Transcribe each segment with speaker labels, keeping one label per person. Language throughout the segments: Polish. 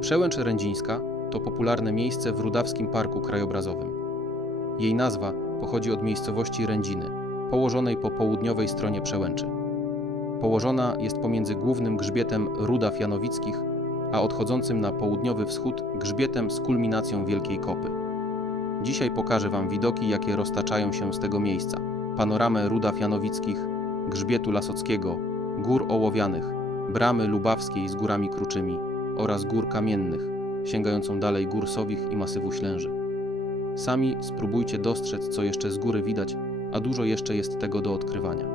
Speaker 1: Przełęcz Rędzińska to popularne miejsce w Rudawskim Parku Krajobrazowym. Jej nazwa pochodzi od miejscowości Rędziny, położonej po południowej stronie przełęczy. Położona jest pomiędzy głównym grzbietem Rudaw Janowickich, a odchodzącym na południowy wschód grzbietem z kulminacją Wielkiej Kopy. Dzisiaj pokażę Wam widoki, jakie roztaczają się z tego miejsca. Panoramę Rudaw Janowickich, grzbietu Lasockiego, gór ołowianych, bramy lubawskiej z górami kruczymi oraz gór kamiennych, sięgającą dalej gór Sowich i masywu Ślęży. Sami spróbujcie dostrzec, co jeszcze z góry widać, a dużo jeszcze jest tego do odkrywania.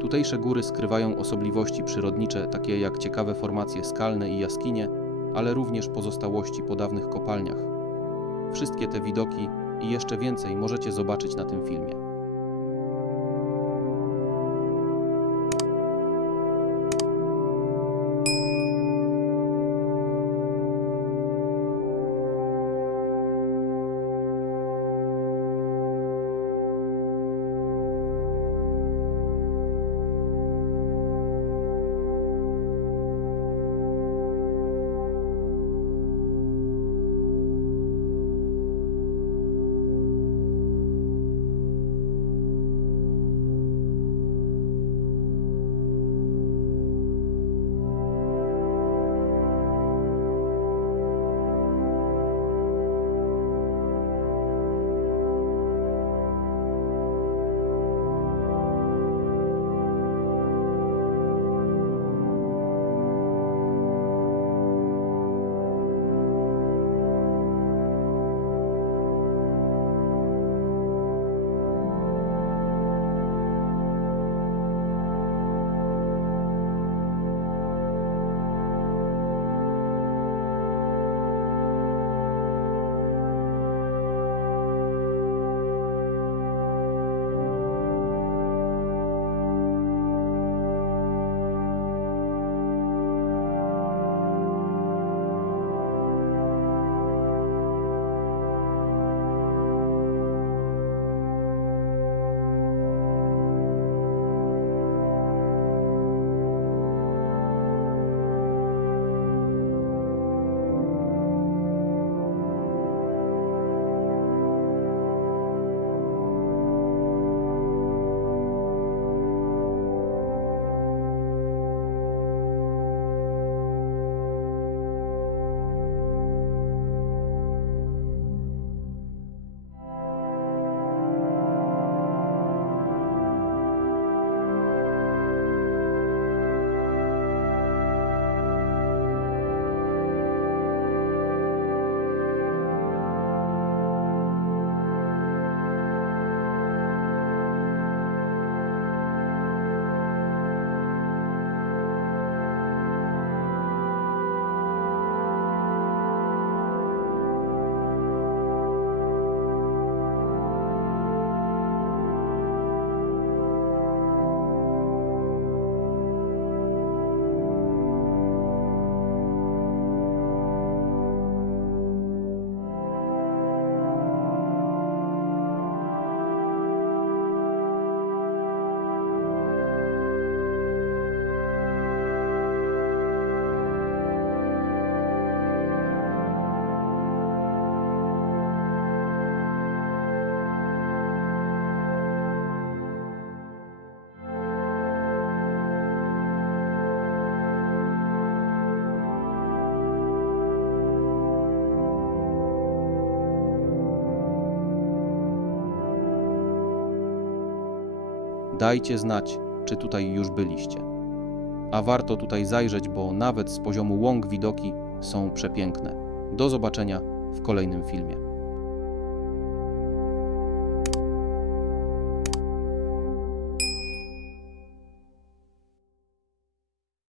Speaker 1: Tutejsze góry skrywają osobliwości przyrodnicze, takie jak ciekawe formacje skalne i jaskinie, ale również pozostałości po dawnych kopalniach. Wszystkie te widoki i jeszcze więcej możecie zobaczyć na tym filmie. Dajcie znać, czy tutaj już byliście. A warto tutaj zajrzeć, bo nawet z poziomu łąk widoki są przepiękne. Do zobaczenia w kolejnym filmie.